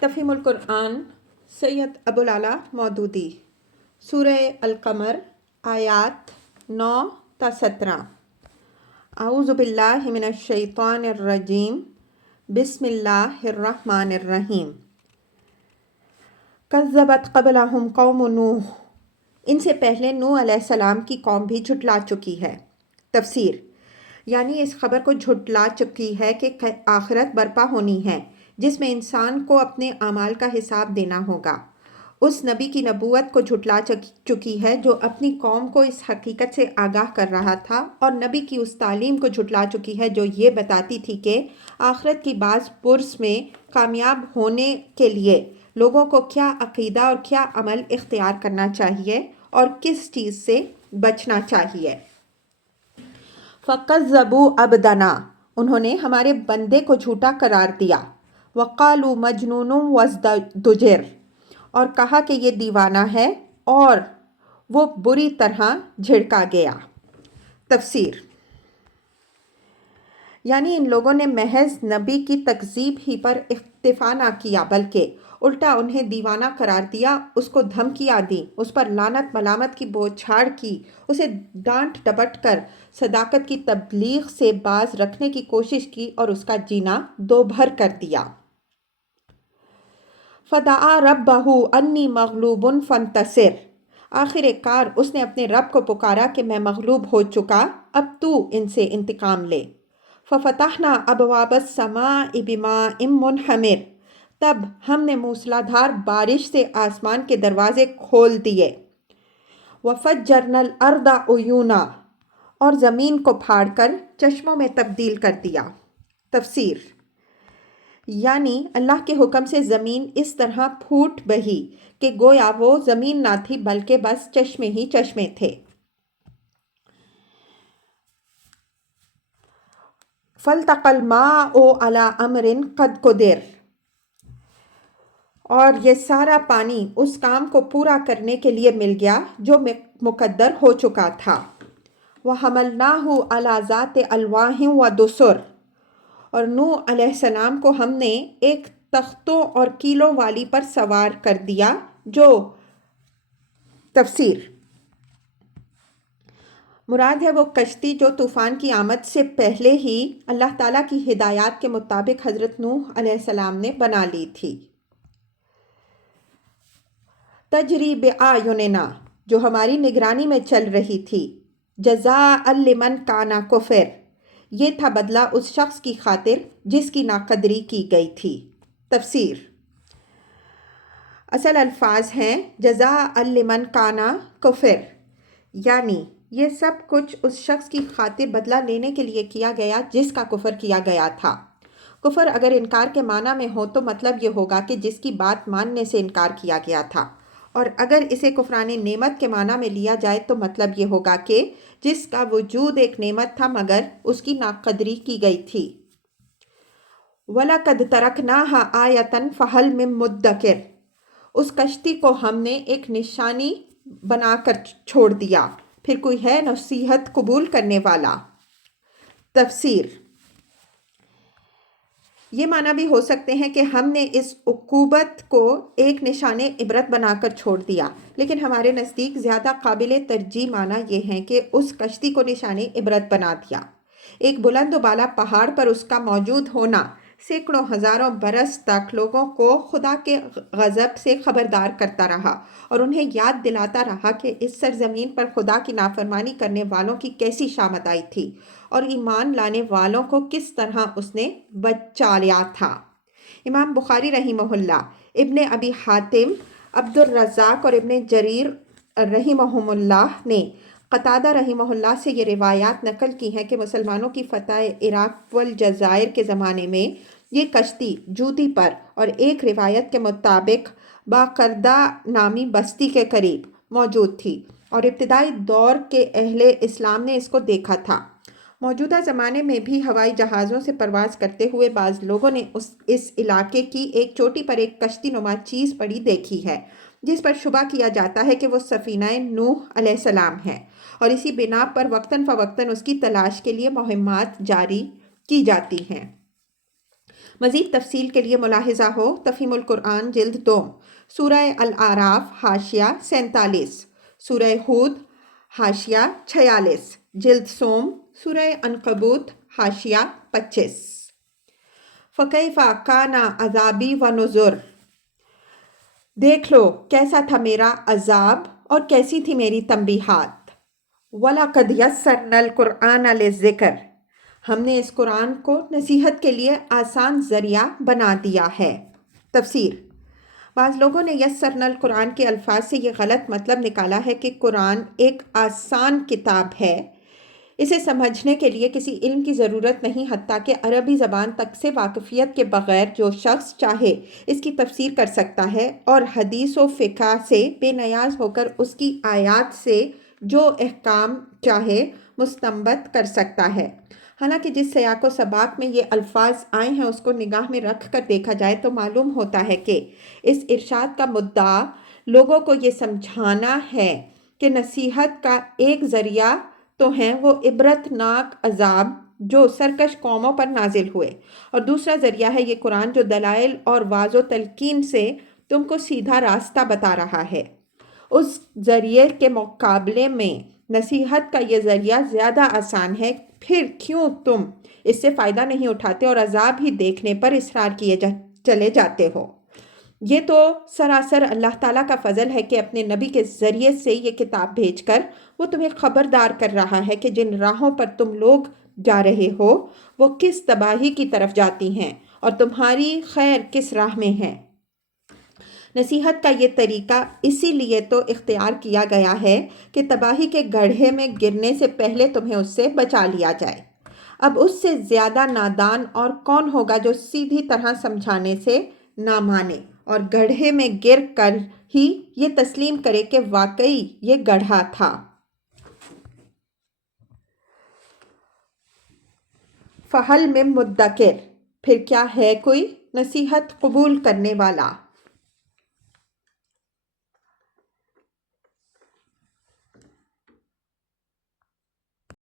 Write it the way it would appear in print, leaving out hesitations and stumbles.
تفہیم القرآن سید ابوالعلا مودودی سورہ القمر آیات 9 تا 17۔ اعوذ باللہ من الشیطان الرجیم بسم اللہ الرحمن الرحیم۔ کذبت قبلہم قوم نوح، ان سے پہلے نوح علیہ السلام کی قوم بھی جھٹلا چکی ہے۔ تفسیر یعنی اس خبر کو جھٹلا چکی ہے کہ آخرت برپا ہونی ہے جس میں انسان کو اپنے اعمال کا حساب دینا ہوگا۔ اس نبی کی نبوت کو جھٹلا چکی ہے جو اپنی قوم کو اس حقیقت سے آگاہ کر رہا تھا، اور نبی کی اس تعلیم کو جھٹلا چکی ہے جو یہ بتاتی تھی کہ آخرت کی بعض پرس میں کامیاب ہونے کے لیے لوگوں کو کیا عقیدہ اور کیا عمل اختیار کرنا چاہیے اور کس چیز سے بچنا چاہیے۔ فَكَذَّبُوا عَبْدَنَا، انہوں نے ہمارے بندے کو جھوٹا قرار دیا۔ وَقَالُوا مَجْنُونٌ وَازْدُجِرَ، اور کہا کہ یہ دیوانہ ہے اور وہ بری طرح جھڑکا گیا۔ تفسیر یعنی ان لوگوں نے محض نبی کی تکذیب ہی پر اکتفا نہ کیا بلکہ الٹا انہیں دیوانہ قرار دیا، اس کو دھمکیاں دیں، اس پر لعنت ملامت کی بوچھاڑ کی، اسے ڈانٹ ڈپٹ کر صداقت کی تبلیغ سے باز رکھنے کی کوشش کی اور اس کا جینا دوبھر کر دیا۔ فَدَعَا رَبَّهُ أَنِّي مَغْلُوبٌ فَانتَصِرْ، آخر کار اس نے اپنے رب کو پکارا کہ میں مغلوب ہو چکا، اب تو ان سے انتقام لے۔ فَفَتَحْنَا أَبْوَابَ السَّمَاءِ بِمَاءٍ مُنْهَمِرٍ، تب ہم نے موسلادھار بارش سے آسمان کے دروازے کھول دیے۔ وَفَجَّرْنَا الْأَرْضَ عُيُونًا، اور زمین کو پھاڑ کر چشموں میں تبدیل کر دیا۔ تفسیر یعنی اللہ کے حکم سے زمین اس طرح پھوٹ بہی کہ گویا وہ زمین نہ تھی بلکہ بس چشمے ہی چشمے تھے۔ فَالْتَقَى الْمَاءُ عَلَى أَمْرٍ قَدْ قُدِرَ، اور یہ سارا پانی اس کام کو پورا کرنے کے لیے مل گیا جو مقدر ہو چکا تھا۔ وَحَمَلْنَاهُ عَلَى ذَاتِ أَلْوَاحٍ وَدُسُرٍ، اور نوح علیہ السلام کو ہم نے ایک تختوں اور کیلوں والی پر سوار کر دیا جو تفسیر مراد ہے وہ کشتی جو طوفان کی آمد سے پہلے ہی اللہ تعالیٰ کی ہدایات کے مطابق حضرت نوح علیہ السلام نے بنا لی تھی۔ تجری بِأَعْیُنِنَا، جو ہماری نگرانی میں چل رہی تھی۔ جزاء لمن کان کفر، یہ تھا بدلہ اس شخص کی خاطر جس کی ناقدری کی گئی تھی۔ تفسیر اصل الفاظ ہیں جزاء لمن کان کفر، یعنی یہ سب کچھ اس شخص کی خاطر بدلہ لینے کے لیے کیا گیا جس کا کفر کیا گیا تھا۔ کفر اگر انکار کے معنی میں ہو تو مطلب یہ ہوگا کہ جس کی بات ماننے سے انکار کیا گیا تھا، اور اگر اسے کفران نعمت کے معنی میں لیا جائے تو مطلب یہ ہوگا کہ جس کا وجود ایک نعمت تھا مگر اس کی ناقدری کی گئی تھی۔ وَلَقَدْ تَرَكْنَاهَا آیَةً فَهَلْ مِن مُدَّکِرٍ، اس کشتی کو ہم نے ایک نشانی بنا کر چھوڑ دیا، پھر کوئی ہے نصیحت قبول کرنے والا۔ تفسیر یہ معنی بھی ہو سکتے ہیں کہ ہم نے اس عقوبت کو ایک نشان عبرت بنا کر چھوڑ دیا، لیکن ہمارے نزدیک زیادہ قابل ترجیح معنی یہ ہے کہ اس کشتی کو نشان عبرت بنا دیا۔ ایک بلند و بالا پہاڑ پر اس کا موجود ہونا سینکڑوں ہزاروں برس تک لوگوں کو خدا کے غضب سے خبردار کرتا رہا اور انہیں یاد دلاتا رہا کہ اس سرزمین پر خدا کی نافرمانی کرنے والوں کی کیسی شامت آئی تھی اور ایمان لانے والوں کو کس طرح اس نے بچا لیا تھا۔ امام بخاری رحمہ اللہ، ابن ابی حاتم، عبد الرزاق اور ابن جریر رحمہم اللہ نے قتادہ رحمہ اللہ سے یہ روایات نقل کی ہیں کہ مسلمانوں کی فتح عراق والجزائر کے زمانے میں یہ کشتی جودی پر اور ایک روایت کے مطابق باقردہ نامی بستی کے قریب موجود تھی، اور ابتدائی دور کے اہل اسلام نے اس کو دیکھا تھا۔ موجودہ زمانے میں بھی ہوائی جہازوں سے پرواز کرتے ہوئے بعض لوگوں نے اس علاقے کی ایک چوٹی پر ایک کشتی نما چیز پڑی دیکھی ہے جس پر شبہ کیا جاتا ہے کہ وہ سفینہ نوح علیہ السلام ہے، اور اسی بنا پر وقتاً فوقتاً اس کی تلاش کے لیے مہمات جاری کی جاتی ہیں۔ مزید تفصیل کے لیے ملاحظہ ہو تفہیم القرآن جلد 2، سورہ الاعراف حاشیہ 47، سورہ ہود حاشیہ 46، جلد سوم سورہ عنکبوت حاشیہ 25۔ فَكَيْفَ كَانَ عَذَابِي وَنُذُرِ، دیکھ لو کیسا تھا میرا عذاب اور کیسی تھی میری تنبیہات۔ وَلَقَدْ يَسَّرْنَا الْقُرْآنَ لِلذِّكْرِ، ہم نے اس قرآن کو نصیحت کے لیے آسان ذریعہ بنا دیا ہے۔ تفسیر: بعض لوگوں نے یسرنا القرآن کے الفاظ سے یہ غلط مطلب نکالا ہے کہ قرآن ایک آسان کتاب ہے۔ اسے سمجھنے کے لیے کسی علم کی ضرورت نہیں، حتیٰ کہ عربی زبان تک سے واقفیت کے بغیر جو شخص چاہے اس کی تفسیر کر سکتا ہے اور حدیث و فقہ سے بے نیاز ہو کر اس کی آیات سے جو احکام چاہے مستنبط کر سکتا ہے۔ حالانکہ جس سیاق و سباق میں یہ الفاظ آئے ہیں اس کو نگاہ میں رکھ کر دیکھا جائے تو معلوم ہوتا ہے کہ اس ارشاد کا مدعا لوگوں کو یہ سمجھانا ہے کہ نصیحت کا ایک ذریعہ تو ہیں وہ عبرت ناک عذاب جو سرکش قوموں پر نازل ہوئے، اور دوسرا ذریعہ ہے یہ قرآن جو دلائل اور واضح و تلقین سے تم کو سیدھا راستہ بتا رہا ہے۔ اس ذریعے کے مقابلے میں نصیحت کا یہ ذریعہ زیادہ آسان ہے، پھر کیوں تم اس سے فائدہ نہیں اٹھاتے اور عذاب ہی دیکھنے پر اصرار کیے چلے جاتے ہو؟ یہ تو سراسر اللہ تعالیٰ کا فضل ہے کہ اپنے نبی کے ذریعے سے یہ کتاب بھیج کر وہ تمہیں خبردار کر رہا ہے کہ جن راہوں پر تم لوگ جا رہے ہو وہ کس تباہی کی طرف جاتی ہیں اور تمہاری خیر کس راہ میں ہے۔ نصیحت کا یہ طریقہ اسی لیے تو اختیار کیا گیا ہے کہ تباہی کے گڑھے میں گرنے سے پہلے تمہیں اس سے بچا لیا جائے۔ اب اس سے زیادہ نادان اور کون ہوگا جو سیدھی طرح سمجھانے سے نہ مانے اور گڑھے میں گر کر ہی یہ تسلیم کرے کہ واقعی یہ گڑھا تھا۔ فَهَلْ مِن مُدَّكِرٍ، پھر کیا ہے کوئی نصیحت قبول کرنے والا؟